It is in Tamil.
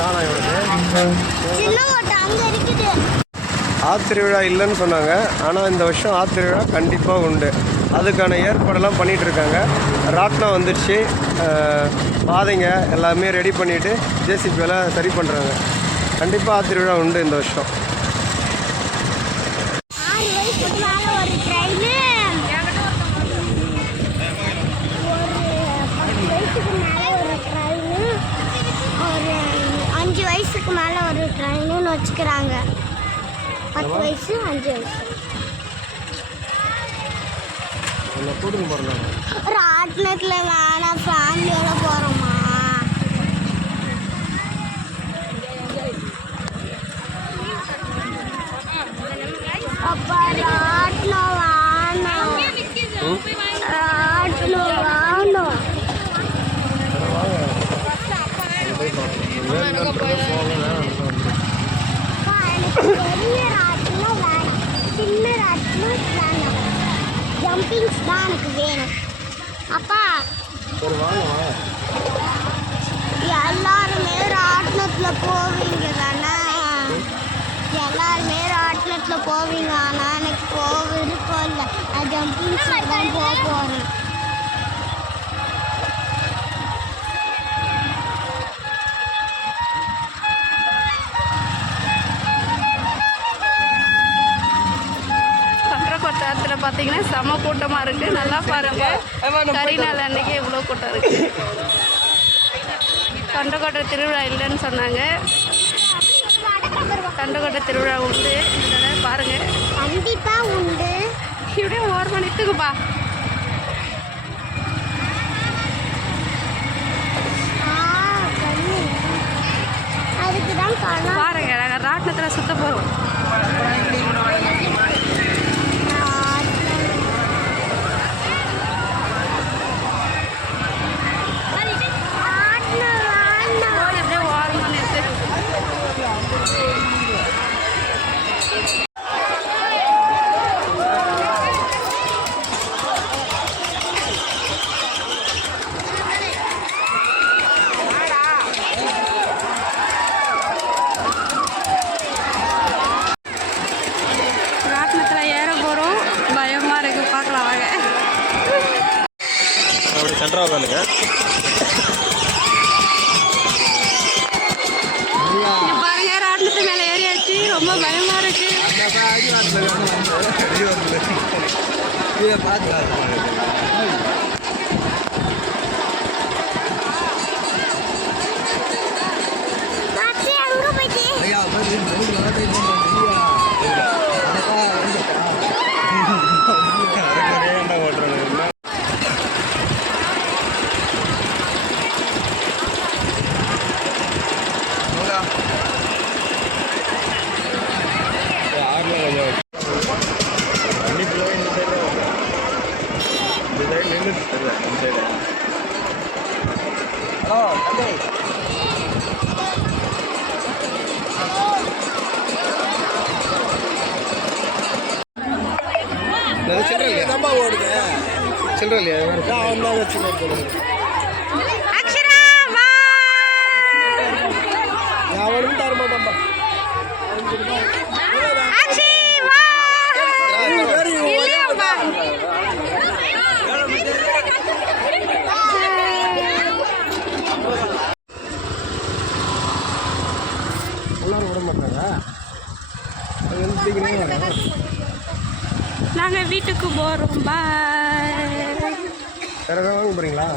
காணோம் இவனுக்கு. ஆத்திருவிழா இல்லைன்னு சொன்னாங்க, ஆனால் இந்த வருஷம் ஆத்திருவிழா கண்டிப்பாக உண்டு. அதுக்கான ஏற்பாடெல்லாம் பண்ணிகிட்டு இருக்காங்க. ராட்னம் வந்துடுச்சு, பாதைங்க எல்லாமே ரெடி பண்ணிவிட்டு ஜேசிபியில் சரி பண்ணுறாங்க. கண்டிப்பாக ஆத்திருவிழா உண்டு இந்த வருஷம். மேலே ஒரு ட்ரெயின்னு வச்சுக்கிறாங்க. 10 வயசு 5 வயசு ராட்னத்தில் வேணாம், ஃபேமிலியோட போகிறோமா? அப்பா ராட்னம் வேணாம், ராட்னம் வேணும். பெரிய ராட்னம் வேணாம், சின்ன ராட்னம் வேணாம், ஜம்பிங்ஸ் தான் எனக்கு வேணும். அப்பா எல்லாருமே ராட்னத்தில் போவீங்க தானே? எல்லாருமே ராட்னத்தில் போவீங்க, ஆனால் எனக்கு போக விருப்பம் இல்லை. நான் ஜம்பிங்ஸில் தான் போக போகிறேன். பட்டத்தில் பார்த்தீங்கன்னா செம கூட்டமாக இருக்குது. நல்லா பாருங்கள், கறி நாள் அன்றைக்கி எவ்வளோ கூட்டம் இருக்குது. கண்டக்கோட்டை திருவிழா இல்லைன்னு சொன்னாங்க. கண்டக்கோட்டை திருவிழா உண்டு இந்த தடவை பாருங்கள், கண்டிப்பாக உண்டு. இப்படியே 1 மணிக்குப்பா அதுக்கு தான் பாருங்க, நாங்கள் ராட்டினத்தில் சுத்த போகிறோம். சென்டராக உட்காந்துங்க. பாருங்க, ராட்னத்து மேலே ஏறியாச்சு. ரொம்ப பயமாக இருக்கு. சில்லறையா அவனும் தர மாட்டான்பா. எல்லாரும் விட மாட்டாங்க. நாங்கள் வீட்டுக்கு போகிறோம். பாய். வேறு எதாவது வாங்க போகிறீங்களா?